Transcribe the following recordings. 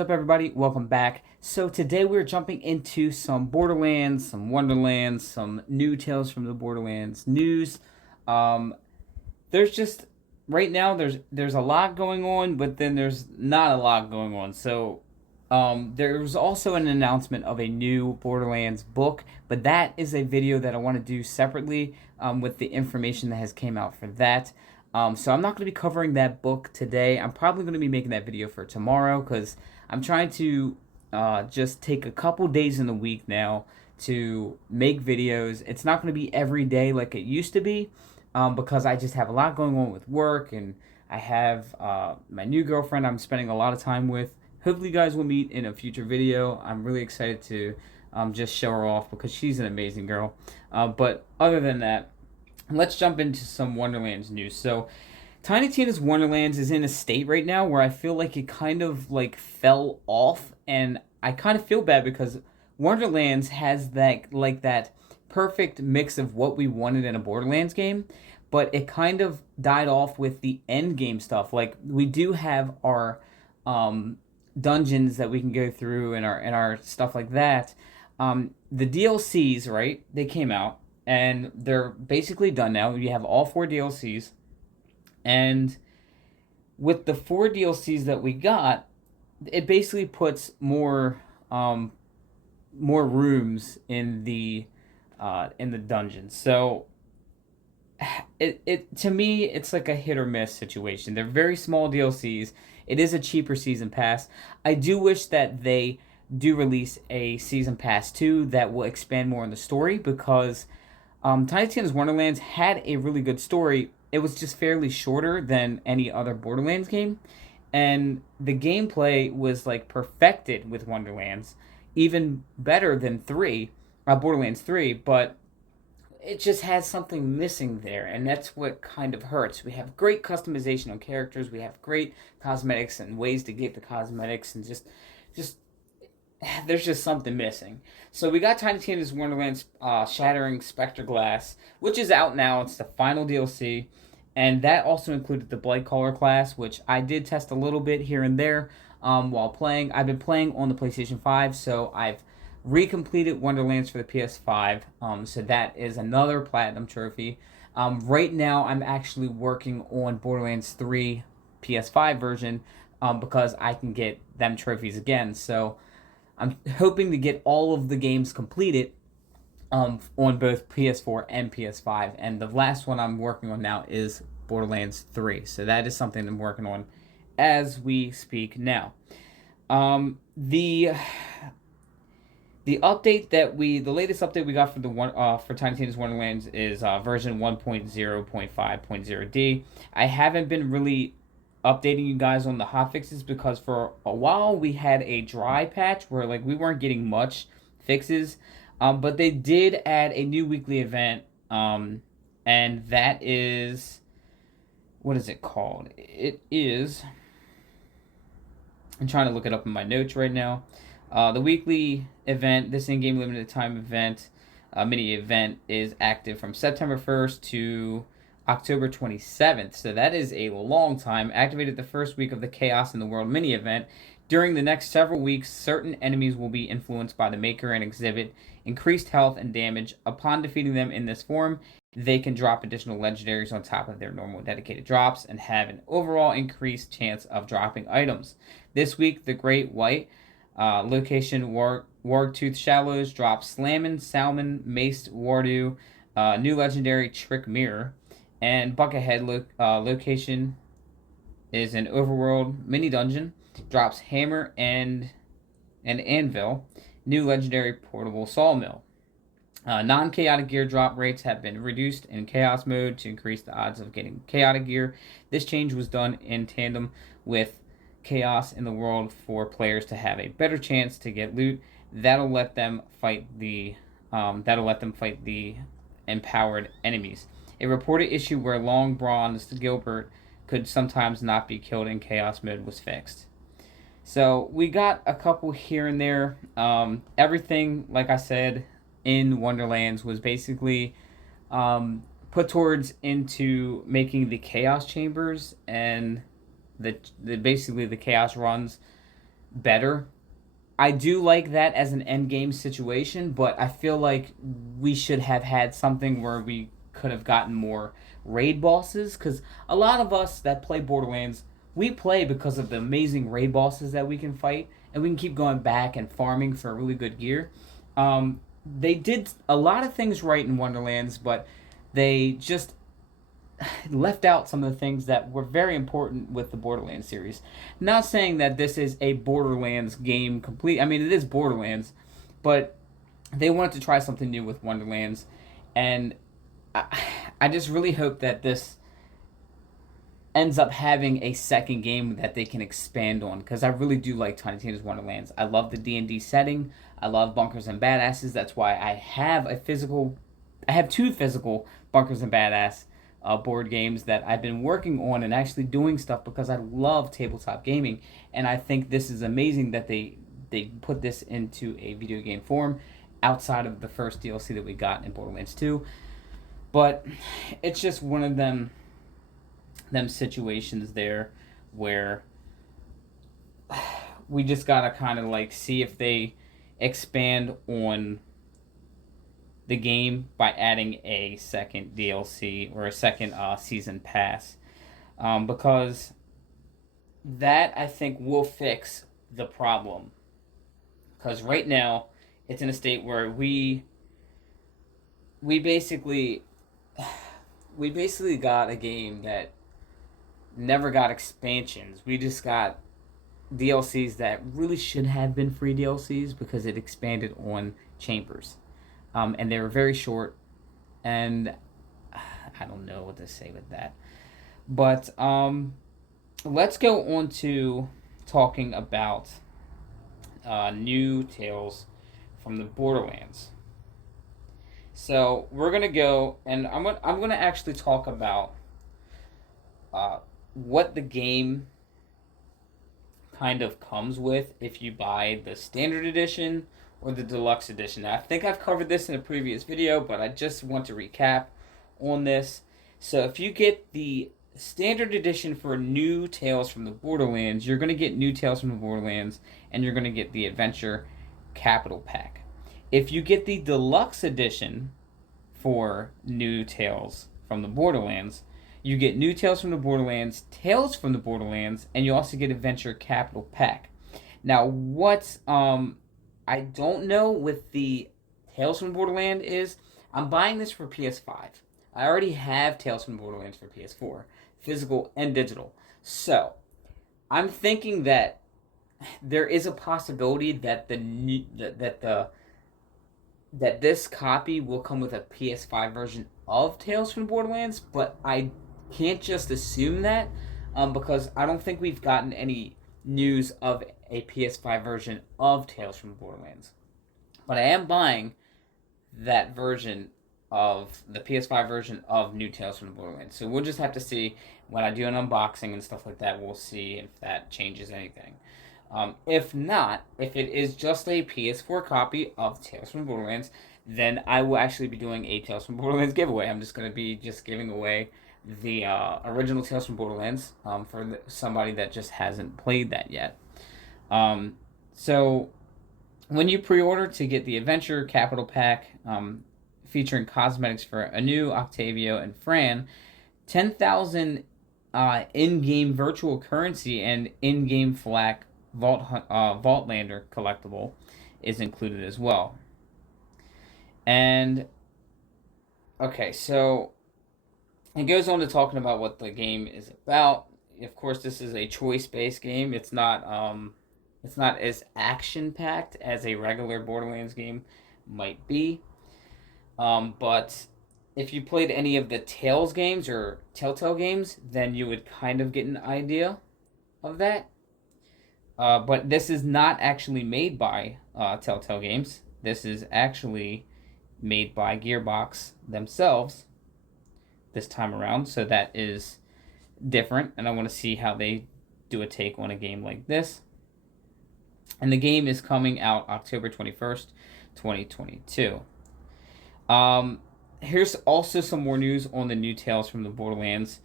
up, everybody? Welcome back. So today we're jumping into some Borderlands, some Wonderlands, some new tales from the Borderlands news. Um, there's just right now there's a lot going on, but then there's not a lot going on. So there was also an announcement of a new Borderlands book, but that is a video that I want to do separately with the information that has came out for that. So I'm not going to be covering that book today. I'm probably going to be making that video for tomorrow because I'm trying to just take a couple days in the week now to make videos. It's not going to be every day like it used to be because I just have a lot going on with work, and I have my new girlfriend I'm spending a lot of time with. Hopefully you guys will meet in a future video. I'm really excited to just show her off because she's an amazing girl. But other than that, let's jump into some Wonderlands news. So Tiny Tina's Wonderlands is in a state right now where I feel like it kind of like fell off, and I kind of feel bad because Wonderlands has that perfect mix of what we wanted in a Borderlands game, but it kind of died off with the end game stuff. Like, we do have our dungeons that we can go through and our stuff like that. The DLCs, right? They came out and they're basically done now. You have all 4 DLCs, and with the 4 DLCs that we got, it basically puts more rooms in the dungeons. So it to me, it's like a hit or miss situation. They're very small DLCs. It is a cheaper season pass. I do wish that they do release a season pass 2 that will expand more on the story, because Tiny Tina's Wonderlands had a really good story. It was just fairly shorter than any other Borderlands game, and the gameplay was like perfected with Wonderlands, even better than Borderlands 3, but it just has something missing there, and that's what kind of hurts. We have great customization on characters, we have great cosmetics and ways to get the cosmetics, and just there's just something missing. So we got Tiny Tina's Wonderlands Shattering Spectre Glass, which is out now. It's the final DLC, and that also included the Blightcaller class, which I did test a little bit here and there while playing. I've been playing on the PlayStation 5, so I've recompleted Wonderlands for the PS5, so that is another Platinum trophy. Right now, I'm actually working on Borderlands 3 PS5 version because I can get them trophies again, so I'm hoping to get all of the games completed on both PS4 and PS5, and the last one I'm working on now is Borderlands 3, so that is something I'm working on as we speak now. The latest update we got for Tiny Tina's Wonderlands is version 1.0.5.0D. I haven't been really updating you guys on the hotfixes because for a while we had a dry patch where like we weren't getting much fixes, but they did add a new weekly event, and that is, what is it called? It is, I'm trying to look it up in my notes right now. The weekly event, this in-game limited time event, mini event, is active from September 1st to October 27th. So that is a long time. Activated the first week of the Chaos in the World mini event. During the next several weeks, certain enemies will be influenced by the Maker and exhibit increased health and damage. Upon defeating them in this form, they can drop additional legendaries on top of their normal dedicated drops and have an overall increased chance of dropping items. This week, the Great White location Wargtooth Shallows drops Slammin', Salmon, Maced Wardu, new legendary Trick Mirror, and Buckethead location is an overworld mini dungeon, drops Hammer and Anvil, new legendary portable sawmill. Non-chaotic gear drop rates have been reduced in chaos mode to increase the odds of getting chaotic gear. This change was done in tandem with chaos in the world for players to have a better chance to get loot. That'll let them fight the empowered enemies. A reported issue where long bronzed Gilbert could sometimes not be killed in chaos mode was fixed. So we got a couple here and there. Everything, like I said, in Wonderlands was basically put towards into making the chaos chambers and basically the chaos runs better. I do like that as an end game situation, but I feel like we should have had something where we could have gotten more raid bosses, because a lot of us that play Borderlands, we play because of the amazing raid bosses that we can fight, and we can keep going back and farming for really good gear. They did a lot of things right in Wonderlands, but they just left out some of the things that were very important with the Borderlands series. Not saying that this is a Borderlands game complete. I mean, it is Borderlands, but they wanted to try something new with Wonderlands, and I just really hope that this ends up having a second game that they can expand on, because I really do like Tiny Tina's Wonderlands. I love the D&D setting. I love Bunkers and Badasses. That's why I have two physical Bunkers and Badass board games that I've been working on and actually doing stuff, because I love tabletop gaming, and I think this is amazing that they put this into a video game form outside of the first DLC that we got in Borderlands 2. But it's just one of them situations there where we just gotta kind of like see if they expand on the game by adding a second DLC or a second season pass, because that I think will fix the problem. Because right now it's in a state where we basically got a game that never got expansions. We just got DLCs that really should have been free DLCs, because it expanded on chambers. And they were very short, and I don't know what to say with that. But let's go on to talking about new tales from the Borderlands. So we're gonna go, and I'm gonna actually talk about what the game kind of comes with if you buy the standard edition or the deluxe edition. Now, I think I've covered this in a previous video, but I just want to recap on this. So if you get the standard edition for New Tales from the Borderlands, you're going to get New Tales from the Borderlands, and you're going to get the Adventure Capital Pack. If you get the deluxe edition for New Tales from the Borderlands, you get New Tales from the Borderlands, Tales from the Borderlands, and you also get Adventure Capital Pack. Now, what I don't know with the Tales from Borderland is, I'm buying this for PS5. I already have Tales from Borderlands for PS4, physical and digital. So, I'm thinking that there is a possibility that that this copy will come with a PS5 version of Tales from Borderlands, but I can't just assume that, because I don't think we've gotten any news of a PS5 version of Tales from the Borderlands. But I am buying that version of the PS5 version of New Tales from the Borderlands. So we'll just have to see when I do an unboxing and stuff like that. We'll see if that changes anything. If not, if it is just a PS4 copy of Tales from the Borderlands, then I will actually be doing a Tales from Borderlands giveaway. I'm just going to be giving away the original Tales from Borderlands for somebody that just hasn't played that yet. So when you pre-order to get the Adventure Capital Pack, featuring cosmetics for Anu, Octavio, and Fran, 10,000 in-game virtual currency and in-game flak Vaultlander collectible is included as well. And okay, so it goes on to talking about what the game is about. Of course, this is a choice-based game. It's not as action-packed as a regular Borderlands game might be. But if you played any of the Tales games or Telltale games, then you would kind of get an idea of that. But this is not actually made by Telltale Games. This is actually made by Gearbox themselves this time around. So that is different, and I want to see how they do a take on a game like this. And the game is coming out October 21st, 2022. Here's also some more news on the new Tales from the Borderlands.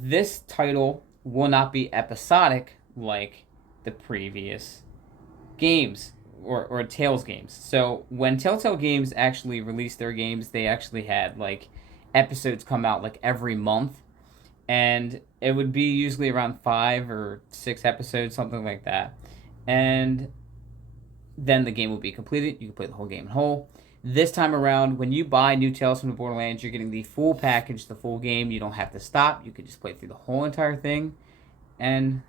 This title will not be episodic like the previous games or Tales games. So when Telltale Games actually released their games, they actually had like episodes come out like every month, and it would be usually around 5 or 6 episodes, something like that. And then the game will be completed. You can play the whole game in whole. This time around, when you buy New Tales from the Borderlands, you're getting the full package, the full game. You don't have to stop. You can just play through the whole entire thing and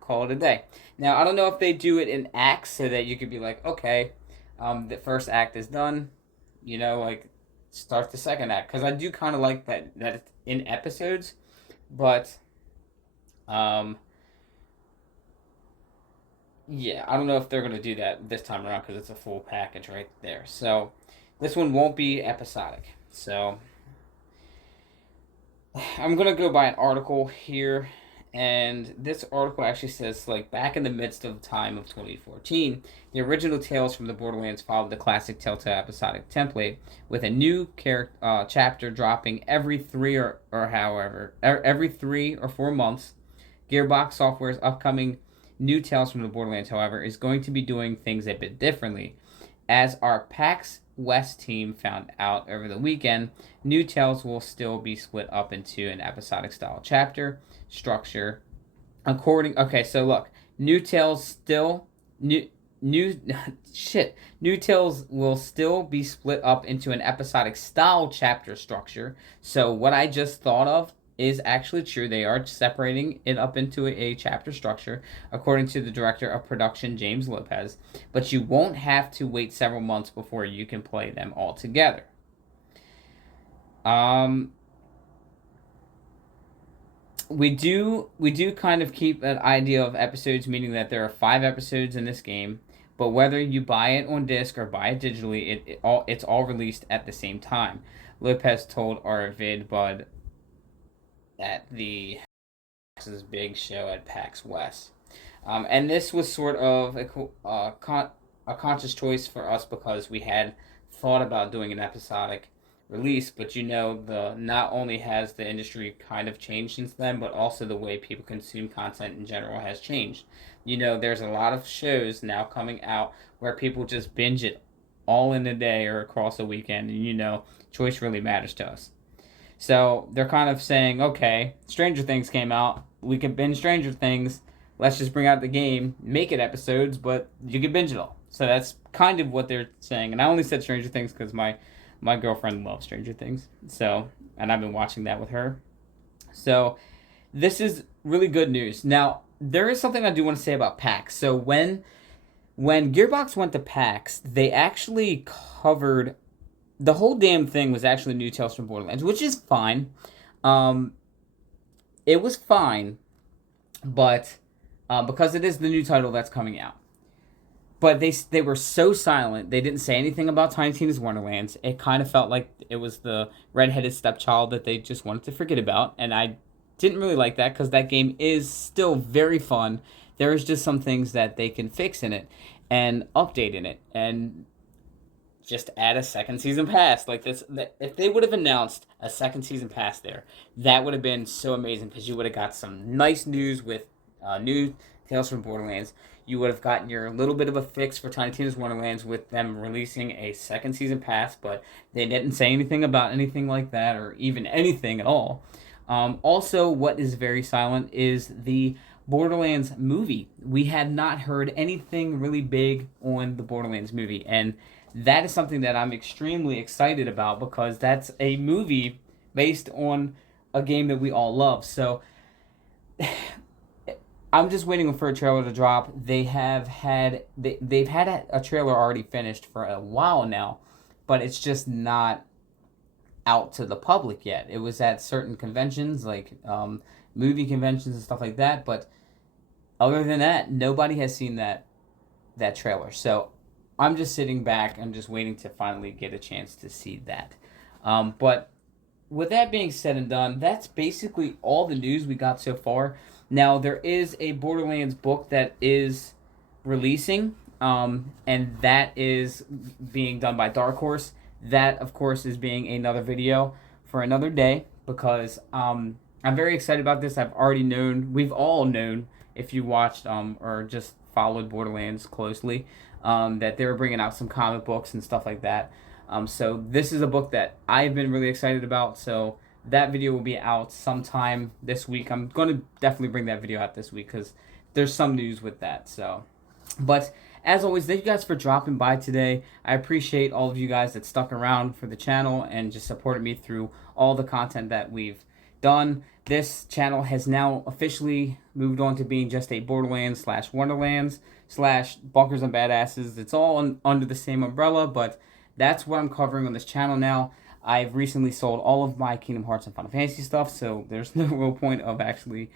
call it a day. Now, I don't know if they do it in acts so that you could be like, okay, the first act is done, like start the second act. Because I do kind of like that it's in episodes, but yeah, I don't know if they're going to do that this time around because it's a full package right there. So this one won't be episodic. So I'm going to go by an article here. And this article actually says, like, back in the midst of the time of 2014, the original Tales from the Borderlands followed the classic Telltale episodic template, with a new chapter dropping every 3 or 4 months. Gearbox Software's upcoming new Tales from the Borderlands, however, is going to be doing things a bit differently. As our PAX West team found out over the weekend, new Tales will still be split up into an episodic style chapter structure. So look, new Tales will still be split up into an episodic style chapter structure. So what I just thought of is actually true. They are separating it up into a chapter structure, according to the director of production, James Lopez. But you won't have to wait several months before you can play them all together. We do kind of keep an idea of episodes, meaning that there are 5 episodes in this game. But whether you buy it on disc or buy it digitally, it's all released at the same time. Lopez told our vid bud at the big show at PAX West. And this was sort of a conscious choice for us because we had thought about doing an episodic release, but not only has the industry kind of changed since then, but also the way people consume content in general has changed. There's a lot of shows now coming out where people just binge it all in a day or across a weekend, and choice really matters to us. So they're kind of saying, okay, Stranger Things came out. We can binge Stranger Things. Let's just bring out the game, make it episodes, but you can binge it all. So that's kind of what they're saying. And I only said Stranger Things because my girlfriend loves Stranger Things. And I've been watching that with her. So this is really good news. Now, there is something I do want to say about PAX. So when Gearbox went to PAX, they actually covered... The whole damn thing was actually new Tales from Borderlands, which is fine. It was fine, but because it is the new title that's coming out. But they were so silent. They didn't say anything about Tiny Tina's Wonderlands. It kind of felt like it was the redheaded stepchild that they just wanted to forget about. And I didn't really like that because that game is still very fun. There's just some things that they can fix in it and update in it. And just add a second season pass like this. If they would have announced a second season pass there, that would have been so amazing because you would have got some nice news with new Tales from Borderlands. You would have gotten your little bit of a fix for Tiny Tina's Wonderlands with them releasing a second season pass, but they didn't say anything about anything like that or even anything at all. Also, what is very silent is the Borderlands movie. We had not heard anything really big on the Borderlands movie, and that is something that I'm extremely excited about because that's a movie based on a game that we all love. So I'm just waiting for a trailer to drop. They've had a trailer already finished for a while now, but it's just not out to the public yet. It was at certain conventions like movie conventions and stuff like that, but other than that, nobody has seen that trailer. So I'm just sitting back and just waiting to finally get a chance to see that. But with that being said and done, that's basically all the news we got so far. Now, there is a Borderlands book that is releasing, and that is being done by Dark Horse. That, of course, is being another video for another day because I'm very excited about this. We've all known if you watched or just followed Borderlands closely, that they were bringing out some comic books and stuff like that. So this is a book that I've been really excited about. So that video will be out sometime this week. I'm going to definitely bring that video out this week because there's some news with that. So, but as always, thank you guys for dropping by today. I appreciate all of you guys that stuck around for the channel and just supported me through all the content that we've done. This channel has now officially moved on to being just a Borderlands / Wonderlands / Bunkers and Badasses. It's all under the same umbrella, but that's what I'm covering on this channel now. I've recently sold all of my Kingdom Hearts and Final Fantasy stuff, so there's no real point of actually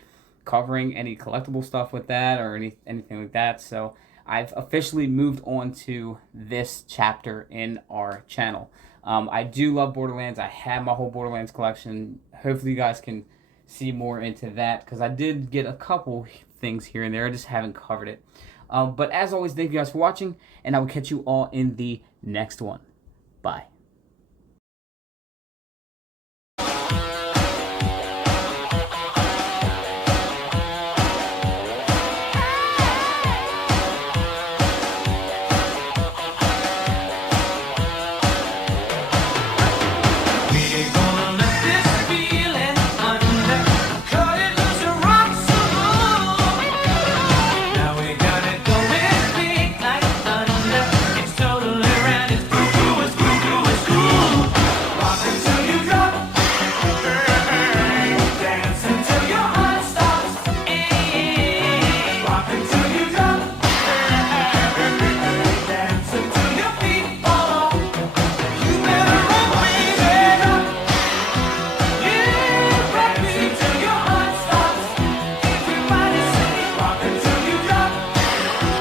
covering any collectible stuff with that or anything like that. So I've officially moved on to this chapter in our channel. I do love Borderlands. I have my whole Borderlands collection. Hopefully you guys can see more into that because I did get a couple things here and there. I just haven't covered it. But as always, thank you guys for watching, and I will catch you all in the next one. Bye.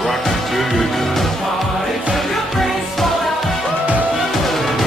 Rock until you drop.